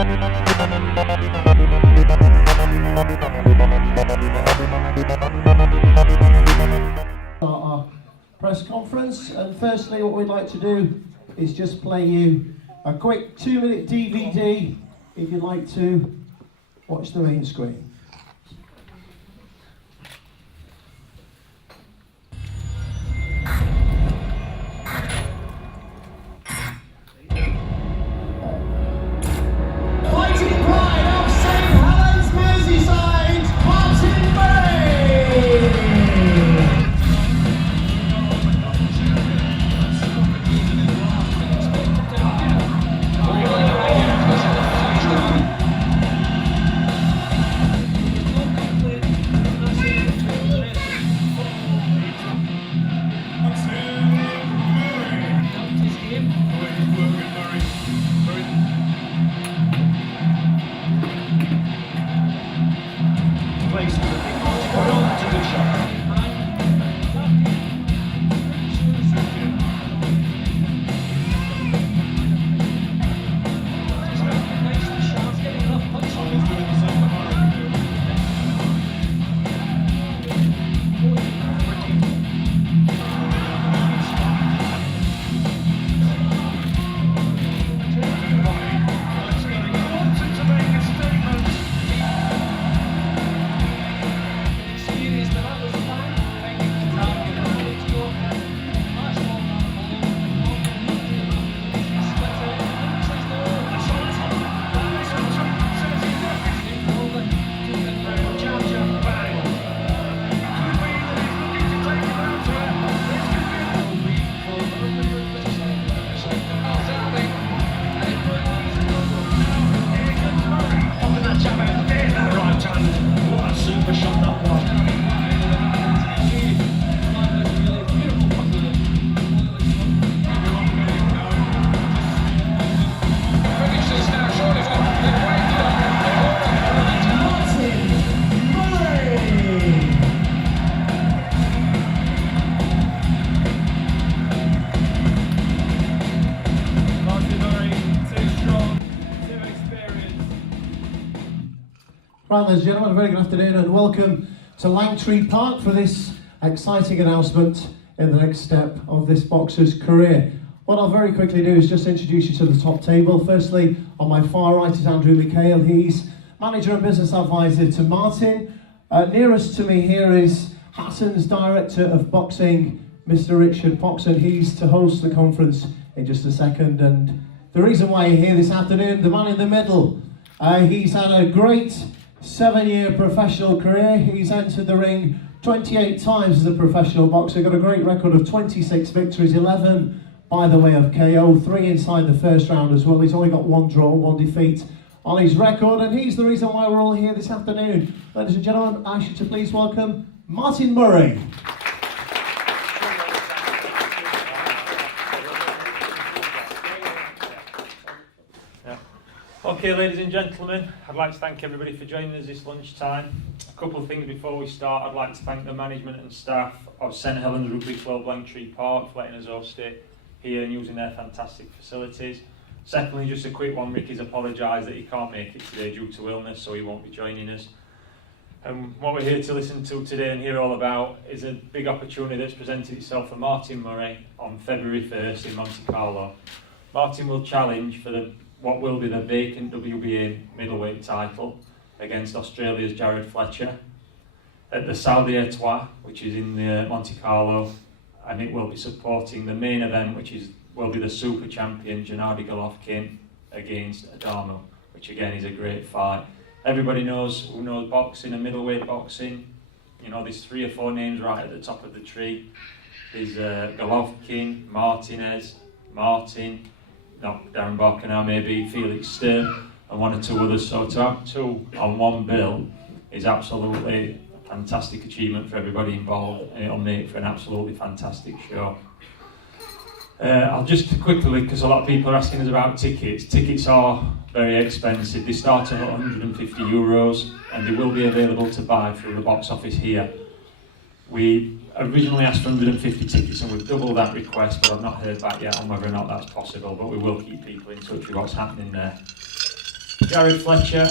Our press conference, and firstly what we'd like to do is just play you a quick 2-minute DVD if you'd like to watch the main screen. Right, ladies and gentlemen, a very good afternoon and welcome to Langtree Park for this exciting announcement in the next step of this boxer's career. What I'll very quickly do is just introduce you to the top table. Firstly, on my far right is Andrew McHale. He's manager and business advisor to Martin. Nearest to me here is Hatton's director of boxing, Mr. Richard Poxon. He's to host the conference in just a second. And the reason why you're here this afternoon, the man in the middle, he's had a great 7-year professional career. He's entered the ring 28 times as a professional boxer, got a great record of 26 victories, 11 by the way of KO, 3 inside the first round as well. He's only got 1 draw, 1 defeat on his record, and he's the reason why we're all here this afternoon. Ladies and gentlemen, I should please welcome Martin Murray. Okay, ladies and gentlemen, I'd like to thank everybody for joining us this lunchtime. A couple of things before we start. I'd like to thank the management and staff of St Helens Rugby Club, Langtree Park, for letting us host it here and using their fantastic facilities. Secondly, just a quick one, Ricky's apologised that he can't make it today due to illness, so he won't be joining us. And what we're here to listen to today and hear all about is a big opportunity that's presented itself for Martin Murray on February 1st in Monte Carlo. Martin will challenge for what will be the vacant WBA middleweight title against Australia's Jarrod Fletcher at the Saudi Etoile, which is in the Monte Carlo, and it will be supporting the main event, which will be the super champion Gennady Golovkin against Adamo, which again is a great fight. Everybody who knows boxing and middleweight boxing, you know there's 3 or 4 names right at the top of the tree. There's Golovkin, Martinez, Martin, not Darren Barker now, maybe Felix Stern, and 1 or 2 others. So to have 2 on 1 bill is absolutely a fantastic achievement for everybody involved, and it'll make for an absolutely fantastic show. I'll just quickly, because a lot of people are asking us about tickets. Tickets are very expensive. They start at €150 and they will be available to buy through the box office here. We originally asked for 150 tickets and we've doubled that request, but I've not heard back yet on whether or not that's possible, but we will keep people in touch with what's happening there. Jarrod Fletcher,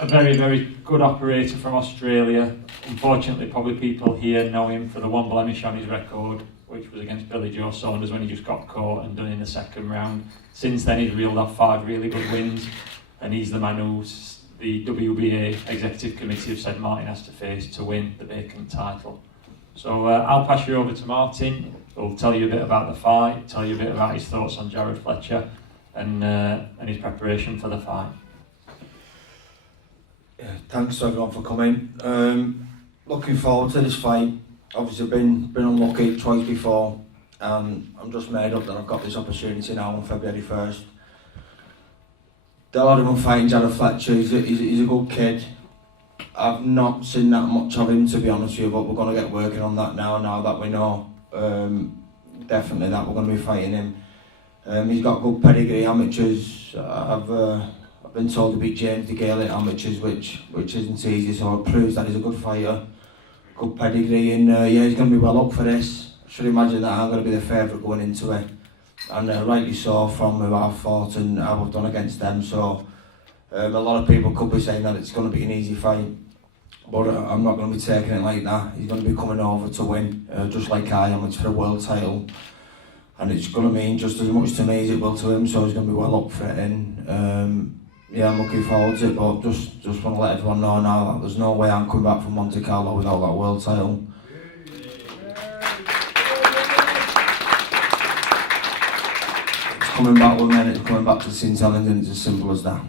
a very, very good operator from Australia. Unfortunately, probably people here know him for the one blemish on his record, which was against Billy Joe Saunders when he just got caught and done in the second round. Since then, he's reeled off 5 really good wins, and he's the man who's the WBA Executive Committee have said Martin has to face to win the vacant title. So I'll pass you over to Martin, who'll tell you a bit about the fight, tell you a bit about his thoughts on Jarrod Fletcher and his preparation for the fight. Yeah, thanks to everyone for coming. Looking forward to this fight. Obviously been unlucky twice before, and I'm just made up that I've got this opportunity now on February 1st. The lad I'm fighting, Jarrod Fletcher, he's a good kid. I've not seen that much of him, to be honest with you, but we're going to get working on that now that we know definitely that we're going to be fighting him. He's got good pedigree amateurs. I've been told to beat G Gennady Golovkin amateurs, which isn't easy, so it proves that he's a good fighter, good pedigree, and yeah, he's going to be well up for this. I should imagine that I'm going to be the favourite going into it, and rightly so from who I've fought and how I've done against them. So a lot of people could be saying that it's going to be an easy fight, but I'm not going to be taking it like that. He's going to be coming over to win, just like I am. It's for a world title, and it's going to mean just as much to me as it will to him, so he's going to be well up for it. And yeah, I'm looking forward to it, but just want to let everyone know now that there's no way I'm coming back from Monte Carlo without that world title. It's coming back with men, it's coming back to the St Helens, and it's as simple as that.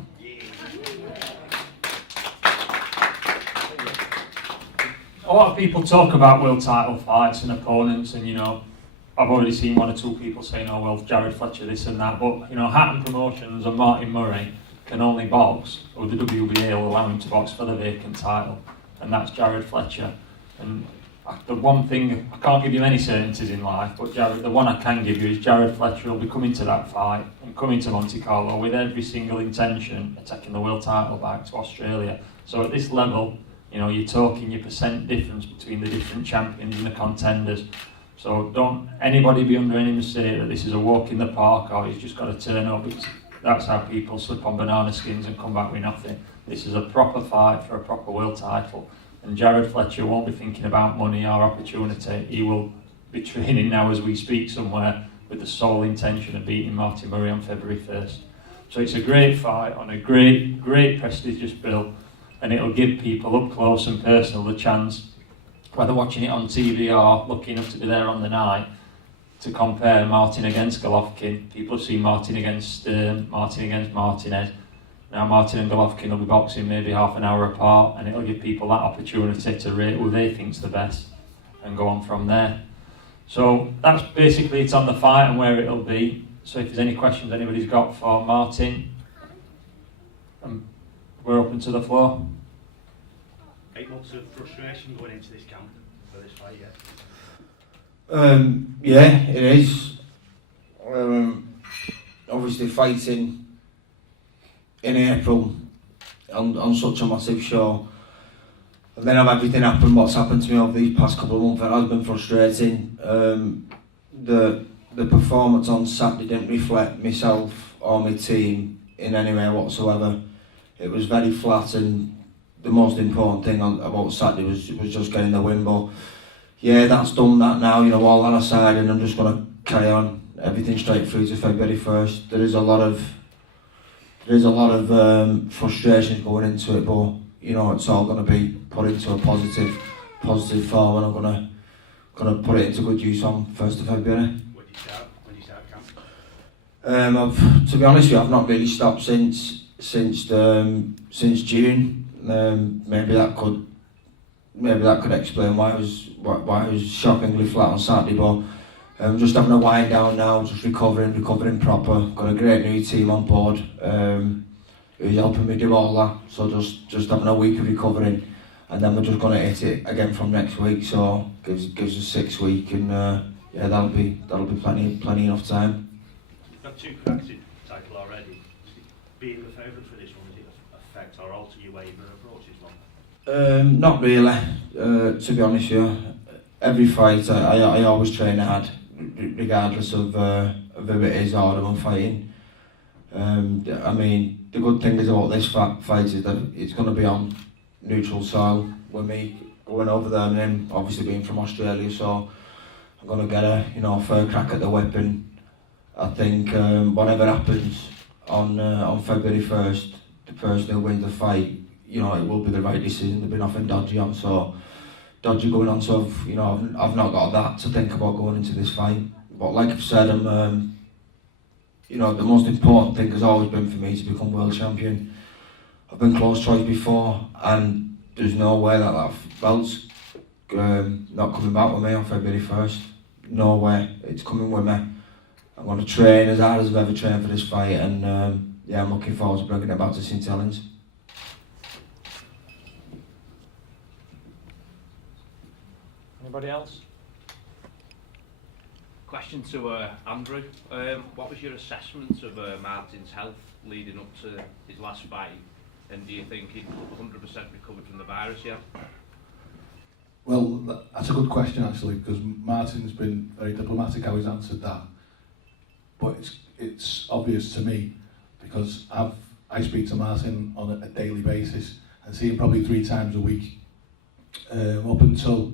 A lot of people talk about world title fights and opponents, and I've already seen 1 or 2 people saying, oh well, Jarrod Fletcher this and that, but Hatton Promotions and Martin Murray can only box, or the WBA will allow him to box for the vacant title, and that's Jarrod Fletcher. And the one thing, I can't give you many certainties in life, but the one I can give you is Jarrod Fletcher will be coming to that fight and coming to Monte Carlo with every single intention of taking the world title back to Australia. So at this level, you're talking your percent difference between the different champions and the contenders. So don't anybody be under any mistake that this is a walk in the park or he's just got to turn up. That's how people slip on banana skins and come back with nothing. This is a proper fight for a proper world title. And Jarrod Fletcher won't be thinking about money or opportunity. He will be training now as we speak somewhere with the sole intention of beating Martin Murray on February 1st. So it's a great fight on a great prestigious bill, and it'll give people up close and personal the chance, whether watching it on TV or lucky enough to be there on the night, to compare Martin against Golovkin. People have seen Martin against Stern, Martin against Martinez. Now Martin and Golovkin will be boxing maybe half an hour apart, and it'll give people that opportunity to rate who they think's the best and go on from there. So that's basically it on the fight and where it'll be. So if there's any questions anybody's got for Martin, we're open to the floor. 8 months of frustration going into this camp for this fight, yeah? Yeah, it is. Obviously fighting in April on such a massive show, and then have everything happen what's happened to me over these past couple of months, it has been frustrating. The performance on Saturday didn't reflect myself or my team in any way whatsoever. It was very flat, and the most important thing about Saturday was just getting the win. But yeah, that's done that now, all that aside, and I'm just going to carry on everything straight through to February 1st. There is a lot of frustrations going into it, but it's all going to be put into a positive form, and I'm going to put it into good use on 1st of February. When you start camp? To be honest with you, I've not really stopped since June. Maybe that could explain why I was shockingly flat on Saturday, but just having a wind down now, just recovering proper. Got a great new team on board who's helping me do all that. So just having a week of recovering, and then we're just going to hit it again from next week. So gives us 6 weeks, and yeah, that'll be plenty enough time. You've got 2 cracks in the title already. Being the favourite for this one, does it affect or alter your way your approach as well? Not really. To be honest with you, every fight I always train hard, regardless of who it is or who I'm fighting. I mean, the good thing is about this fight is that it's going to be on neutral soil with me going over there and him obviously being from Australia, so I'm going to get a fair crack at the whip, and I think whatever happens on February 1st, the person who wins the fight, it will be the right decision. There'll be nothing dodgy going on, so I've not got that to think about going into this fight. But like I've said, I'm the most important thing has always been for me to become world champion. I've been close twice before, and there's no way that belt's not coming back with me on February 1st. No way, it's coming with me. I'm going to train as hard as I've ever trained for this fight, and I'm looking forward to bringing it back to St Helens. Anybody else? Question to Andrew. What was your assessment of Martin's health leading up to his last fight, and do you think he'd 100% recovered from the virus yet? Well, that's a good question actually, because Martin's been very diplomatic how he's answered that. But it's obvious to me, because I speak to Martin on a daily basis and see him probably 3 times a week. Up until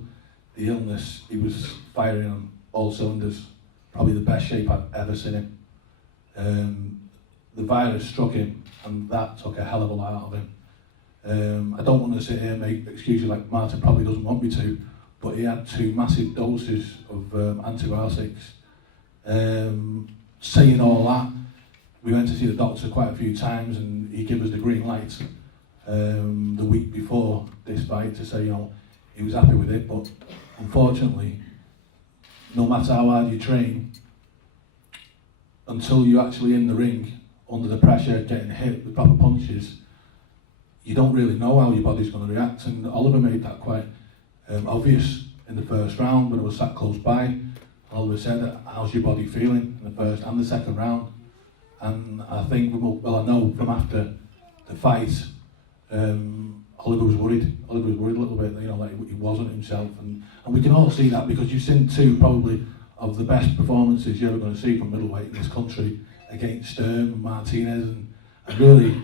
the illness, he was firing on all cylinders, probably the best shape I've ever seen him. The virus struck him, and that took a hell of a lot out of him. I don't want to sit here and make excuses like Martin probably doesn't want me to, but he had 2 massive doses of antibiotics. Saying all that, we went to see the doctor quite a few times, and he gave us the green light the week before this fight to say, he was happy with it. But unfortunately, no matter how hard you train, until you're actually in the ring, under the pressure, getting hit with proper punches, you don't really know how your body's going to react. And Oliver made that quite obvious in the first round when I was sat close by. Oliver said, how's your body feeling in the first and the second round? And I think, I know from after the fight, Oliver was worried. Oliver was worried a little bit, like he wasn't himself. And we can all see that, because you've seen 2 probably of the best performances you're ever going to see from middleweight in this country against Sturm and Martinez. And really,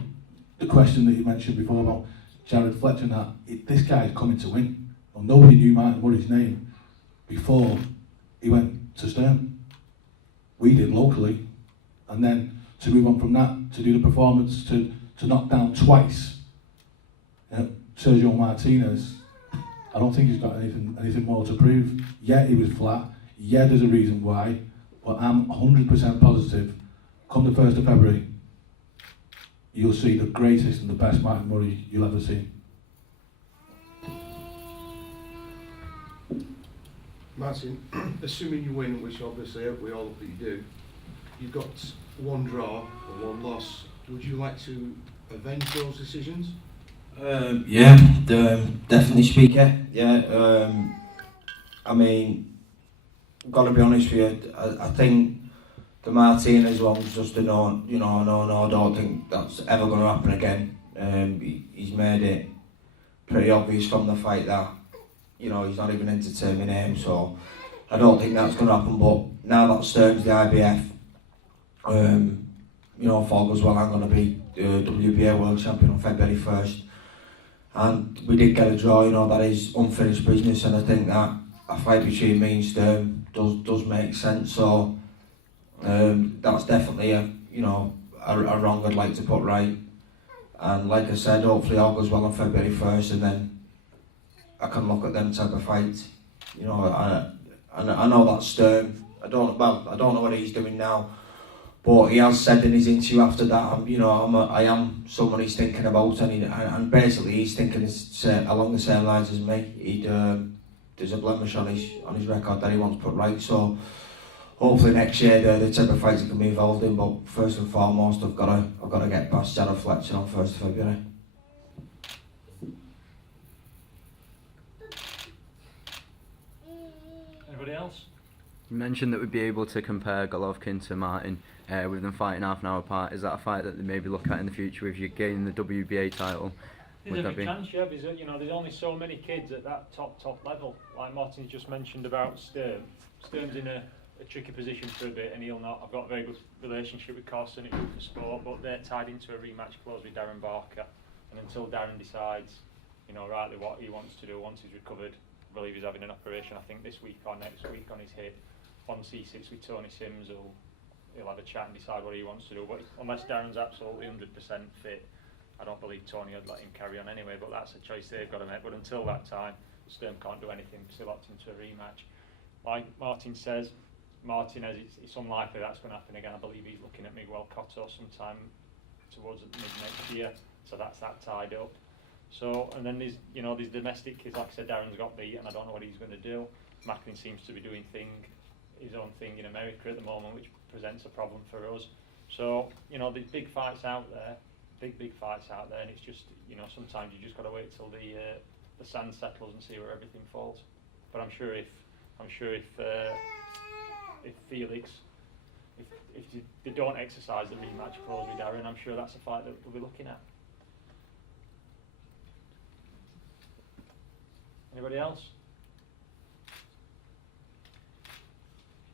the question that you mentioned before about Jarrod Fletcher, this guy's coming to win. Well, nobody knew Martin Murray's name before he went to Sturm. We did locally, and then to move on from that, to do the performance, to knock down twice Sergio Martinez, I don't think he's got anything more to prove. Yeah, he was flat. Yeah, there's a reason why, but I'm 100% positive, come the 1st of February, you'll see the greatest and the best Martin Murray you'll ever see. Martin, assuming you win, which obviously we all hope that you do, you've got 1 draw or 1 loss. Would you like to avenge those decisions? Definitely, speaker. I mean, I've got to be honest with you. I think the Martinez one's just a no. I don't think that's ever going to happen again. He's made it pretty obvious from the fight that he's not even entertaining him, so I don't think that's going to happen. But now that Sturm's the IBF, if all goes well, I'm going to be WBA world champion on February 1st. And we did get a draw, that is unfinished business, and I think that a fight between me and Sturm does make sense. So that's definitely a wrong I'd like to put right. And like I said, hopefully all goes well on February 1st, and then I can look at them type of fights. I know that's Sturm. I don't know what he's doing now, but he has said in his interview after that, I am someone he's thinking about, and basically he's thinking along the same lines as me. There's a blemish on his record that he wants put right. So hopefully next year they're the type of fights he can be involved in. But first and foremost, I've got to get past Jarrod Fletcher on 1st of February. Anybody else? You mentioned that we'd be able to compare Golovkin to Martin with them fighting half an hour apart. Is that a fight that they maybe look at in the future if you're gaining the WBA title? There's a big chance, yeah. There's only so many kids at that top level. Like Martin's just mentioned about Sturm. Sturm's in a a tricky position for a bit, and he'll not. I've got a very good relationship with Carson at Youth for Sport, but they're tied into a rematch clause with Darren Barker, and until Darren decides, you know, rightly what he wants to do once he's recovered, I believe he's having an operation, I think this week or next week on his hip. Once he sits with Tony Sims, he'll have a chat and decide what he wants to do. But unless Darren's absolutely 100% fit, I don't believe Tony would let him carry on anyway, but that's a choice they've got to make. But until that time, Sturm can't do anything, still locked into a rematch. Like Martin says, it's unlikely that's going to happen again. I believe he's looking at Miguel Cotto sometime towards mid next year, so that's that tied up. So, and then there's, you know, these domestic kids, like I said, Darren's got beat and I don't know what he's going to do. Macklin seems to be doing his own thing in America at the moment, which presents a problem for us. So, you know, there's big fights out there, big fights out there, and it's just, you know, sometimes you just got to wait till the sand settles and see where everything falls. But I'm sure if Felix, if they don't exercise the rematch clause with Darren, I'm sure that's a fight that we'll be looking at. Anybody else?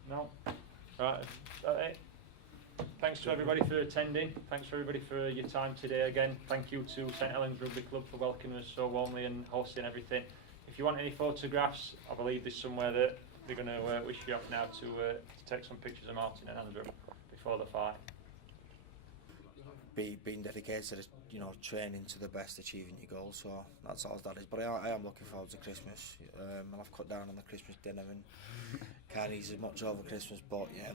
No? Right. Thanks to everybody for attending. Thanks to everybody for your time today again. Thank you to St Helens Rugby Club for welcoming us so warmly and hosting everything. If you want any photographs, I believe there's somewhere that they're going to wish you off now to take some pictures of Martin and Andrew before the fight. Being dedicated, you know, training to the best, achieving your goals. So that's all that is. But I am looking forward to Christmas, and I've cut down on the Christmas dinner and can't eat as much over Christmas. But yeah.